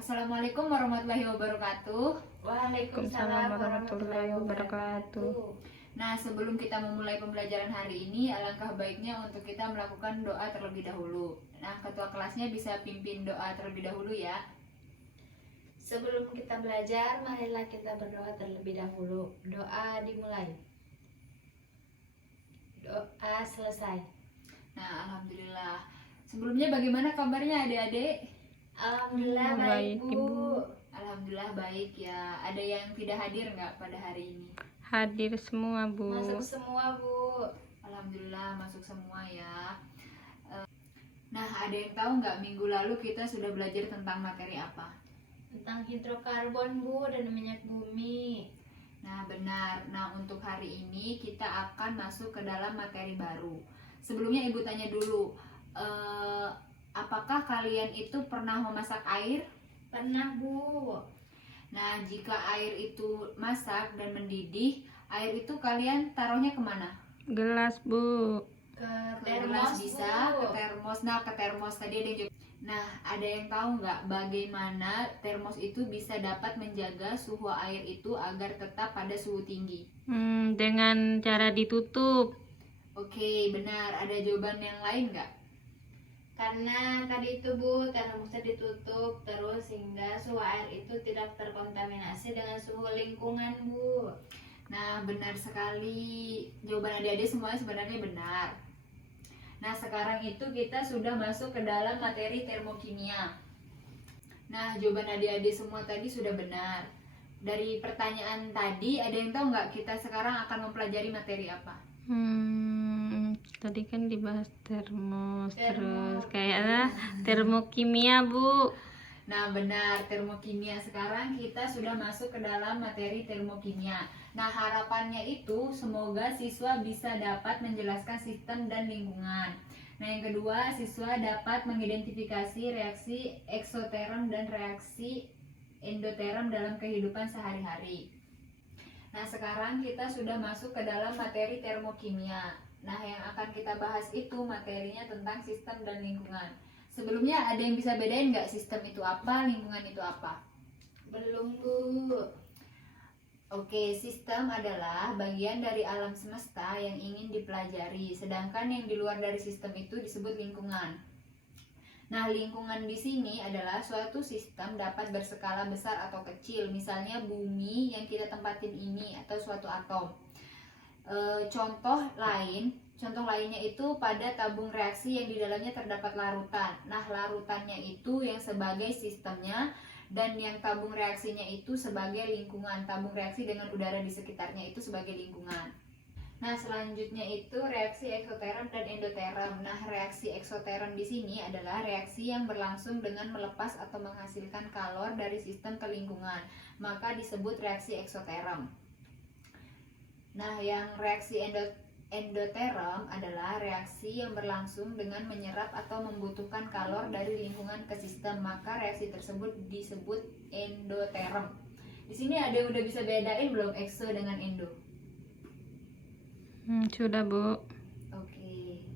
Assalamualaikum warahmatullahi wabarakatuh. Waalaikumsalam warahmatullahi wabarakatuh. Nah, sebelum kita memulai pembelajaran hari ini, alangkah baiknya untuk kita melakukan doa terlebih dahulu. Nah, ketua kelasnya bisa pimpin doa terlebih dahulu ya. Sebelum kita belajar, marilah kita berdoa terlebih dahulu. Doa dimulai. Doa selesai. Nah, alhamdulillah. Sebelumnya bagaimana kabarnya adik-adik? Alhamdulillah baik, Baik, Bu. Ibu. Alhamdulillah baik ya. Ada yang tidak hadir nggak pada hari ini? Hadir semua, Bu. Masuk semua, Bu. Alhamdulillah masuk semua ya. Nah, ada yang tahu nggak minggu lalu kita sudah belajar tentang materi apa? Tentang hidrokarbon, Bu, dan minyak bumi. Nah, benar. Nah, untuk hari ini kita akan masuk ke dalam materi baru. Sebelumnya Ibu tanya dulu, apakah kalian itu pernah memasak air? Pernah, Bu. Nah, jika air itu masak dan mendidih, air itu kalian taruhnya kemana? Gelas, Bu. Ke Ke gelas termos, bisa, Bu. ke termos. Nah, ke termos tadi ada yang jawab. Nah, ada yang tahu nggak bagaimana termos itu bisa dapat menjaga suhu air itu agar tetap pada suhu tinggi? Dengan cara ditutup. Oke, benar. Ada jawaban yang lain nggak? Karena tadi itu, Bu, termosnya ditutup terus sehingga suhu air itu tidak terkontaminasi dengan suhu lingkungan, Bu. Nah, benar sekali. Jawaban adik-adik semuanya sebenarnya benar. Nah, sekarang itu kita sudah masuk ke dalam materi termokimia. Nah, jawaban adik-adik semua tadi sudah benar. Dari pertanyaan tadi, ada yang tahu nggak kita sekarang akan mempelajari materi apa? Tadi kan dibahas termos, Termos. terus kayaknya termokimia, Bu. Nah, benar, termokimia. Sekarang kita sudah masuk ke dalam materi termokimia. Nah, harapannya itu semoga siswa bisa dapat menjelaskan sistem dan lingkungan. Nah, yang kedua, siswa dapat mengidentifikasi reaksi eksoterm dan reaksi endoterm dalam kehidupan sehari-hari. Nah, sekarang kita sudah masuk ke dalam materi termokimia. Nah, yang akan kita bahas itu materinya tentang sistem dan lingkungan. Sebelumnya ada yang bisa bedain nggak sistem itu apa, lingkungan itu apa? Belum, Bu. Oke, sistem adalah bagian dari alam semesta yang ingin dipelajari, sedangkan yang di luar dari sistem itu disebut lingkungan. Nah, lingkungan di sini adalah suatu sistem dapat berskala besar atau kecil, misalnya bumi yang kita tempatin ini atau suatu atom. Contoh lainnya itu pada tabung reaksi yang di dalamnya terdapat larutan. Nah, larutannya itu yang sebagai sistemnya dan yang tabung reaksinya itu sebagai lingkungan. Tabung reaksi dengan udara di sekitarnya itu sebagai lingkungan. Nah, selanjutnya itu reaksi eksoterm dan endoterm. Nah, reaksi eksoterm di sini adalah reaksi yang berlangsung dengan melepas atau menghasilkan kalor dari sistem ke lingkungan, maka disebut reaksi eksoterm. Nah, yang reaksi endoterm adalah reaksi yang berlangsung dengan menyerap atau membutuhkan kalor dari lingkungan ke sistem, maka reaksi tersebut disebut endoterm. Di sini ada yang udah bisa bedain belum ekso dengan endo? Sudah, Bu. Oke.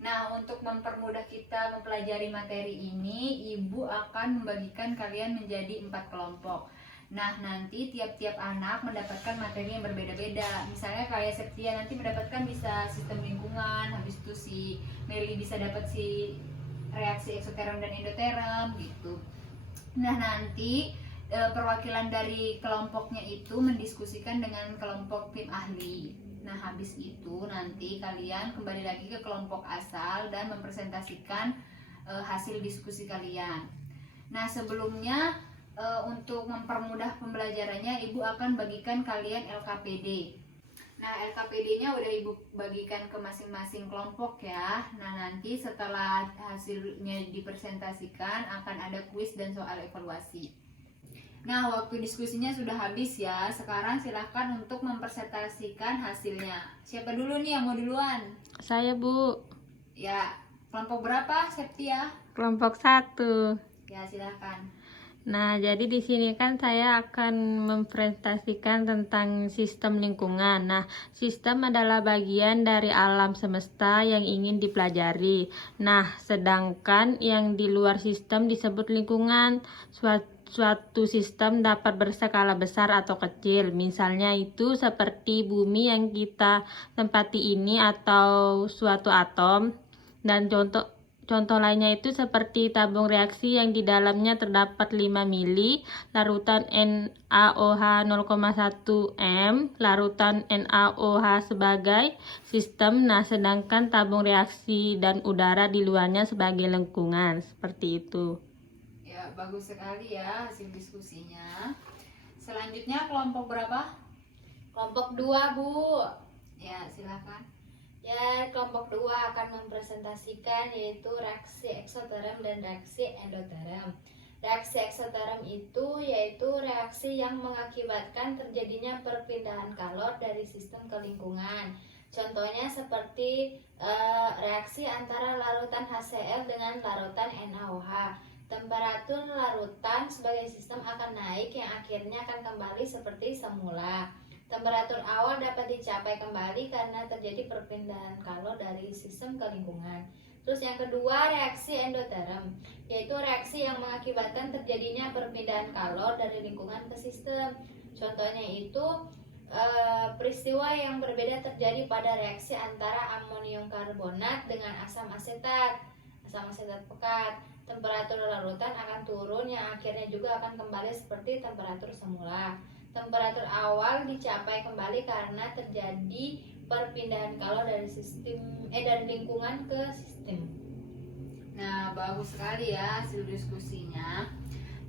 Nah, untuk mempermudah kita mempelajari materi ini, Ibu akan membagikan kalian menjadi 4 kelompok. Nah, nanti tiap-tiap anak mendapatkan materi yang berbeda-beda. Misalnya kayak Septia nanti mendapatkan bisa sistem lingkungan, habis itu si Meli bisa dapat si reaksi eksoterm dan endoterm gitu. Nah, nanti perwakilan dari kelompoknya itu mendiskusikan dengan kelompok tim ahli. Nah, habis itu nanti kalian kembali lagi ke kelompok asal dan mempresentasikan hasil diskusi kalian. Nah, sebelumnya untuk mempermudah pembelajarannya, Ibu akan bagikan kalian LKPD. Nah, LKPD-nya udah Ibu bagikan ke masing-masing kelompok ya. Nah, nanti setelah hasilnya dipresentasikan akan ada kuis dan soal evaluasi. Nah, waktu diskusinya sudah habis ya. Sekarang silahkan untuk mempresentasikan hasilnya. Siapa dulu nih yang mau duluan? Saya, Bu. Ya, kelompok berapa, Septia? Kelompok 1. Ya, silahkan. Nah, jadi di sini kan saya akan mempresentasikan tentang sistem lingkungan. Nah, sistem adalah bagian dari alam semesta yang ingin dipelajari. Nah, sedangkan yang di luar sistem disebut lingkungan. Suatu sistem dapat berskala besar atau kecil. Misalnya itu seperti bumi yang kita tempati ini atau suatu atom. Dan Contoh lainnya itu seperti tabung reaksi yang di dalamnya terdapat 5 mili, larutan NaOH 0,1 m, larutan NaOH sebagai sistem, nah sedangkan tabung reaksi dan udara di luarnya sebagai lingkungan, seperti itu. Ya, bagus sekali ya hasil diskusinya. Selanjutnya kelompok berapa? Kelompok 2, Bu. Ya, silakan. Ya, kelompok 2 akan mempresentasikan yaitu reaksi eksoterm dan reaksi endoterm. Reaksi eksoterm itu yaitu reaksi yang mengakibatkan terjadinya perpindahan kalor dari sistem ke lingkungan. Contohnya seperti reaksi antara larutan HCl dengan larutan NaOH. Temperatur larutan sebagai sistem akan naik yang akhirnya akan kembali seperti semula. Temperatur awal dapat dicapai kembali karena terjadi perpindahan kalor dari sistem ke lingkungan. Terus yang kedua, reaksi endoterm, yaitu reaksi yang mengakibatkan terjadinya perpindahan kalor dari lingkungan ke sistem. Contohnya itu peristiwa yang berbeda terjadi pada reaksi antara amonium karbonat dengan asam asetat pekat. Temperatur larutan akan turun yang akhirnya juga akan kembali seperti temperatur semula. Temperatur awal dicapai kembali karena terjadi perpindahan kalor dari dari lingkungan ke sistem. Nah, bagus sekali ya hasil diskusinya.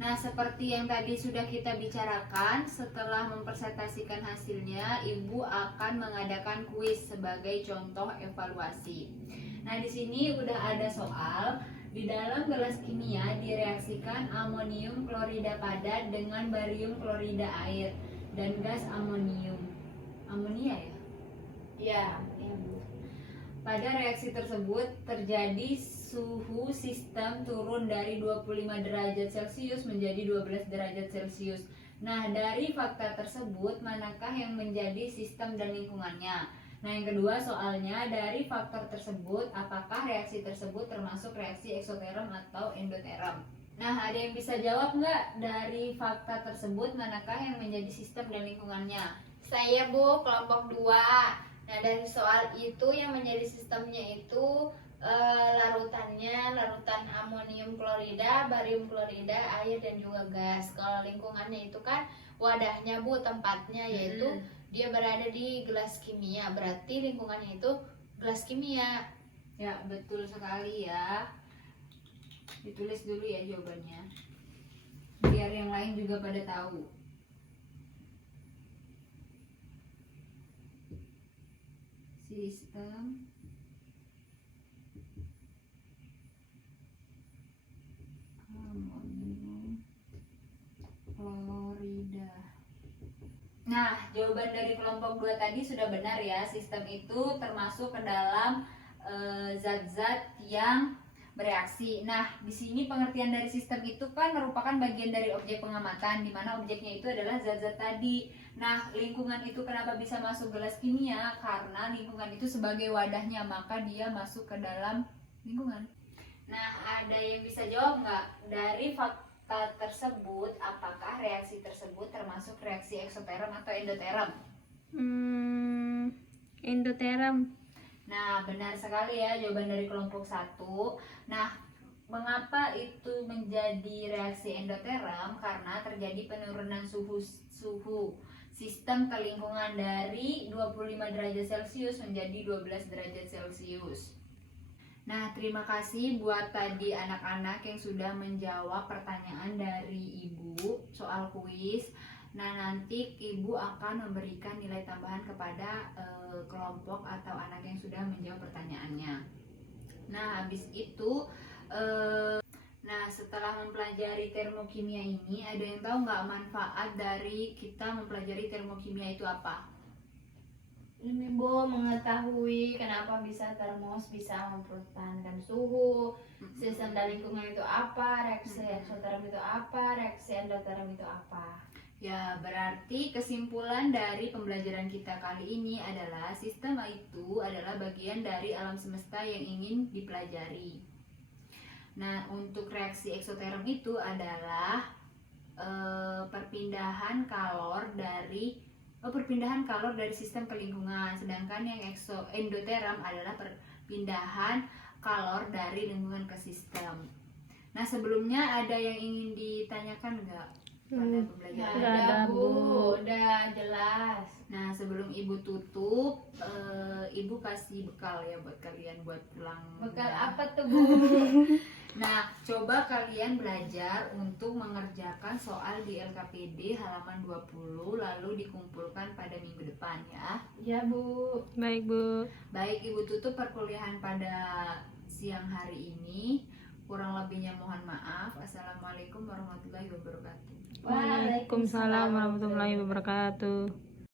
Nah, seperti yang tadi sudah kita bicarakan, setelah mempresentasikan hasilnya, Ibu akan mengadakan kuis sebagai contoh evaluasi. Nah, di sini udah ada soal. Di dalam gelas kimia direaksikan amonium klorida padat dengan barium klorida air dan gas amonia ya? Ya. Pada reaksi tersebut terjadi suhu sistem turun dari 25 derajat Celcius menjadi 12 derajat Celcius. Nah, dari fakta tersebut manakah yang menjadi sistem dan lingkungannya? Nah, yang kedua soalnya, dari faktor tersebut apakah reaksi tersebut termasuk reaksi eksoterm atau endoterm? Nah, ada yang bisa jawab nggak dari fakta tersebut manakah yang menjadi sistem dan lingkungannya? Saya, Bu, kelompok 2. Nah, dari soal itu yang menjadi sistemnya itu larutan amonium klorida, barium klorida, air dan juga gas. Kalau lingkungannya itu kan wadahnya, Bu, tempatnya yaitu dia berada di gelas kimia, berarti lingkungannya itu gelas kimia. Ya, betul sekali ya. Ditulis dulu ya jawabannya, biar yang lain juga pada tahu. Sistem amonium klorida. Nah, jawaban dari kelompok 2 tadi sudah benar ya. Sistem itu termasuk ke dalam zat-zat yang bereaksi. Nah, di sini pengertian dari sistem itu kan merupakan bagian dari objek pengamatan, di mana objeknya itu adalah zat-zat tadi. Nah, lingkungan itu kenapa bisa masuk gelas kimia? Karena lingkungan itu sebagai wadahnya, maka dia masuk ke dalam lingkungan. Nah, ada yang bisa jawab nggak? Dari fakta tersebut, apakah reaksi tersebut termasuk reaksi eksoterm atau endoterm? Endoterm. Nah, benar sekali ya jawaban dari kelompok 1. Nah, mengapa itu menjadi reaksi endoterm? Karena terjadi penurunan suhu sistem ke lingkungan dari 25 derajat Celcius menjadi 12 derajat Celcius. Nah, terima kasih buat tadi anak-anak yang sudah menjawab pertanyaan dari Ibu soal kuis. Nah, nanti Ibu akan memberikan nilai tambahan kepada kelompok atau anak yang sudah menjawab pertanyaannya. Nah, habis itu setelah mempelajari termokimia ini, ada yang tahu nggak manfaat dari kita mempelajari termokimia itu apa? Ini Bu, mengetahui kenapa bisa termos bisa mempertahankan suhu, sistem dan lingkungan itu apa, reaksi eksoterm itu apa, reaksi endoterm itu apa. Ya, berarti kesimpulan dari pembelajaran kita kali ini adalah sistem itu adalah bagian dari alam semesta yang ingin dipelajari. Nah, untuk reaksi eksoterm itu adalah perpindahan kalor dari sistem ke lingkungan, sedangkan yang endoterm adalah perpindahan kalor dari lingkungan ke sistem. Nah, sebelumnya ada yang ingin ditanyakan nggak pada pembelajaran? Nggak ada, Bu. Udah jelas. Nah, sebelum Ibu tutup, Ibu kasih bekal ya buat kalian buat pulang. Bekal apa tuh Bu? Nah, coba kalian belajar untuk mengerjakan soal di LKPD halaman 20 lalu dikumpulkan pada minggu depan ya. Ya Bu. Baik, Bu. Baik, Ibu tutup perkuliahan pada siang hari ini. Kurang lebihnya mohon maaf. Assalamualaikum warahmatullahi wabarakatuh. Waalaikumsalam warahmatullahi wabarakatuh.